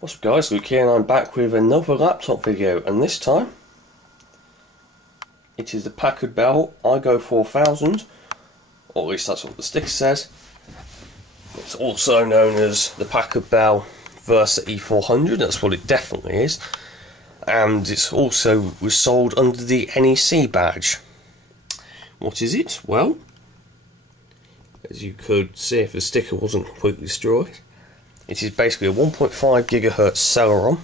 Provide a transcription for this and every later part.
What's up guys, Luke here and I'm back with another laptop video, and this time it is the Packard Bell i400, or at least that's what the sticker says. It's also known as the Packard Bell Versa E400, that's what it definitely is, and it's also was sold under the NEC badge. What is it? Well, as you could see if the sticker wasn't completely destroyed, it is basically a 1.5 GHz Celeron.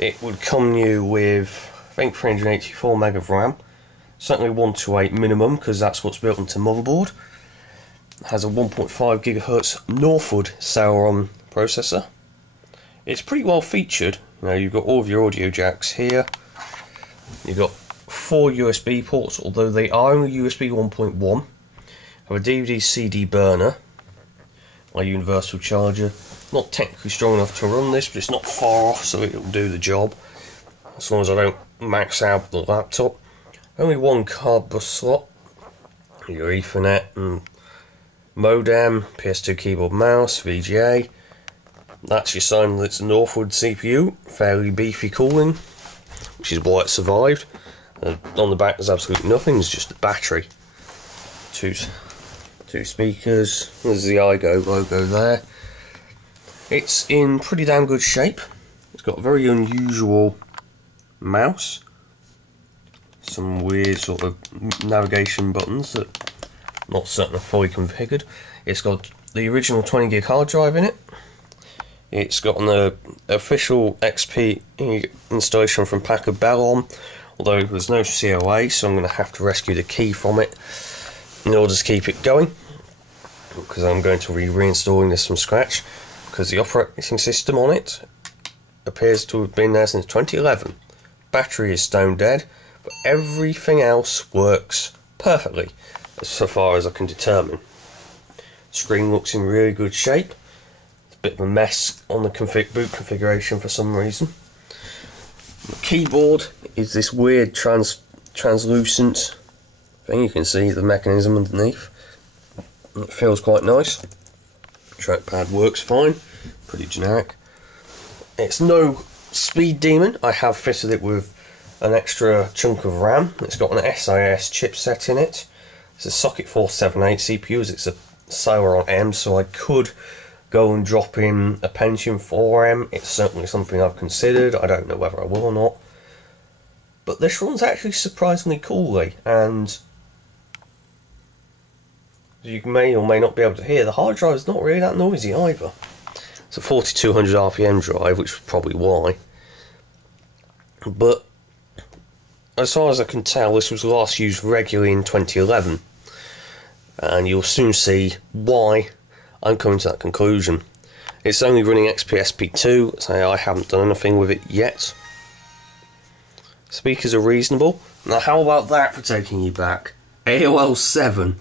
It would come new with, I think, 384 meg of RAM. Certainly 128 minimum, because that's what's built into motherboard. It has a 1.5 GHz Northwood Celeron processor. It's pretty well featured. You know, you've got all of your audio jacks here. You've got 4 USB ports, although they are only USB 1.1. Have a DVD-CD burner. My universal charger. Not technically strong enough to run this, but it's not far off, so it'll do the job as long as I don't max out the laptop. Only one card bus slot, your Ethernet and modem, PS2 keyboard mouse, VGA. That's your sign that it's a Northwood CPU, fairly beefy cooling, which is why it survived. On the back there's absolutely nothing, it's just the battery. Two speakers, there's the iGo logo there. It's in pretty damn good shape. It's got a very unusual mouse, some weird sort of navigation buttons that I'm not certain are fully configured. It's got the original 20 gig hard drive in it. It's got an official XP installation from Packard Bell on, although there's no COA, so I'm going to have to rescue the key from it in order to keep it going, because I'm going to be reinstalling this from scratch, because the operating system on it appears to have been there since 2011. Battery is stone dead, but everything else works perfectly, so far as I can determine. Screen looks in really good shape. It's a bit of a mess on the boot configuration for some reason. The keyboard is this weird translucent thing. You can see the mechanism underneath. It feels quite nice. Trackpad works fine, pretty generic. It's no speed demon. I have fitted it with an extra chunk of RAM. It's got an SIS chipset in it. It's a socket 478 CPU, as it's a Celeron M, so I could go and drop in a Pentium 4M. It's certainly something I've considered. I don't know whether I will or not. But this runs actually surprisingly coolly, and you may or may not be able to hear, the hard drive is not really that noisy either. It's a 4200 RPM drive, which is probably why. But as far as I can tell, this was last used regularly in 2011. And you'll soon see why I'm coming to that conclusion. It's only running XP-SP2, so I haven't done anything with it yet. Speakers are reasonable. Now how about that for taking you back? AOL 7.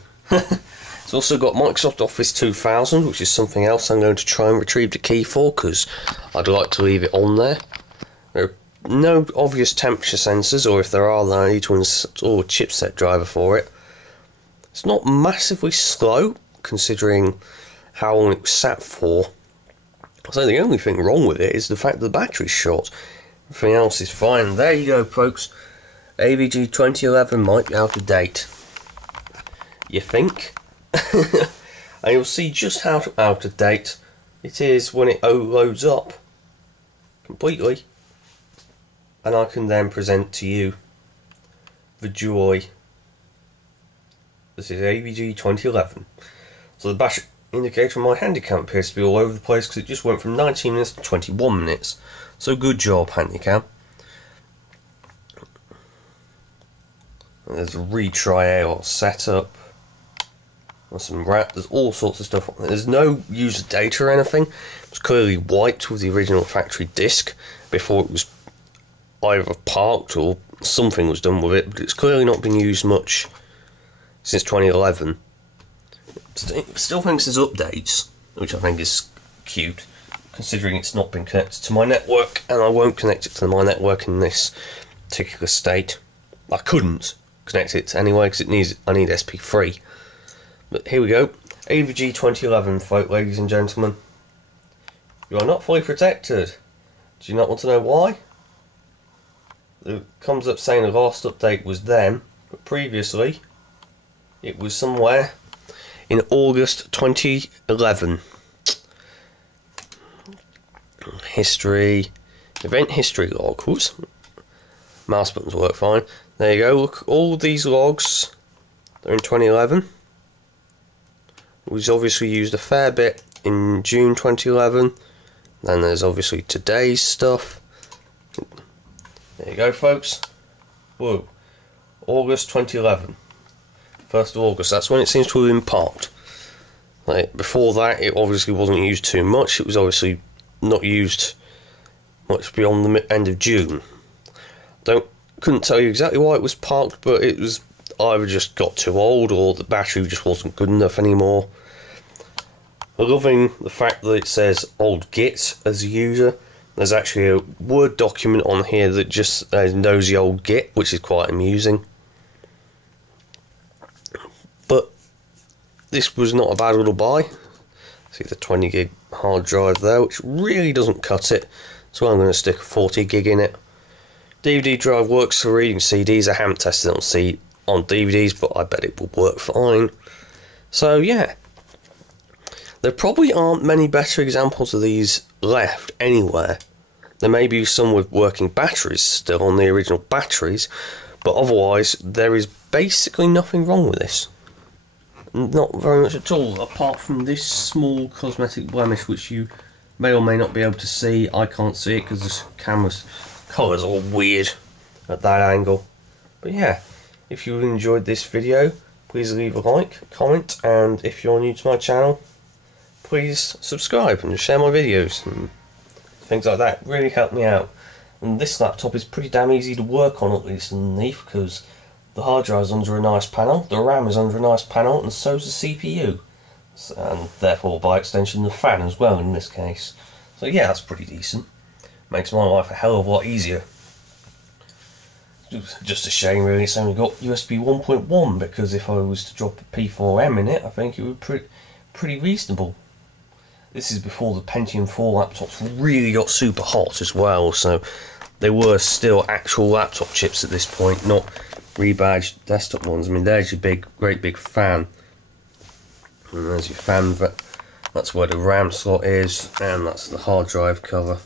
It's also got Microsoft Office 2000, which is something else I'm going to try and retrieve the key for, because I'd like to leave it on there. There are no obvious temperature sensors, or if there are, then I need to install a chipset driver for it. It's not massively slow, considering how long it was sat for. So the only thing wrong with it is the fact that the battery's short. Everything else is fine. There you go, folks. AVG 2011 might be out of date. You think? And you'll see just how out of date it is when it loads up completely, and I can then present to you the joy. This is AVG 2011. So the battery indicator on my Handycam appears to be all over the place, because it just went from 19 minutes to 21 minutes. So good job, Handycam. And there's a retry AOL setup. There's some wrap, there's all sorts of stuff. There's no user data or anything. It was clearly wiped with the original factory disk before it was either parked or something was done with it, but it's clearly not been used much since 2011. Still thinks there's updates, which I think is cute, considering it's not been connected to my network, and I won't connect it to my network in this particular state. I couldn't connect it anyway, because I need SP3. But here we go, AVG 2011, folk, ladies and gentlemen. You are not fully protected. Do you not want to know why? It comes up saying the last update was then, but previously it was somewhere in August 2011. History, event history log. Whoops, mouse buttons work fine. There you go. Look, all these logs, they're in 2011. We've obviously used a fair bit in June 2011. Then there's obviously today's stuff. There you go, folks. Whoa, August 2011. 1st of August, that's when it seems to have been parked. Like, before that, it obviously wasn't used too much. It was obviously not used much beyond the end of June. Couldn't tell you exactly why it was parked, but it was either just got too old or the battery just wasn't good enough anymore. I'm loving the fact that it says old Git as a user. There's actually a Word document on here that just knows the old Git, which is quite amusing. But this was not a bad little buy. See the 20 gig hard drive there, which really doesn't cut it, so I'm going to stick a 40 gig in it. DVD drive works for reading CDs. I haven't tested it on DVDs, but I bet it will work fine. So yeah, there probably aren't many better examples of these left anywhere. There may be some with working batteries still on the original batteries, but otherwise there is basically nothing wrong with this. Not very much at all, apart from this small cosmetic blemish which you may or may not be able to see. I can't see it because the camera's colours are all weird at that angle. But yeah, if you enjoyed this video, please leave a like, comment, and if you're new to my channel, please subscribe and share my videos and things like that. Really help me out. And this laptop is pretty damn easy to work on, at least underneath, because the hard drive is under a nice panel, the RAM is under a nice panel, and so is the CPU. And therefore, by extension, the fan as well in this case. So yeah, that's pretty decent. Makes my life a hell of a lot easier. Just a shame really it's only got USB 1.1, because if I was to drop a P4M in it, I think it would be pretty reasonable. This is before the Pentium 4 laptops really got super hot as well, so they were still actual laptop chips at this point, not rebadged desktop ones. I mean, there's your great big fan, and there's your fan, that's where the RAM slot is, and that's the hard drive cover.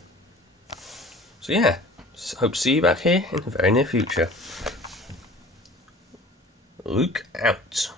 So yeah, hope to see you back here in the very near future. Luke out.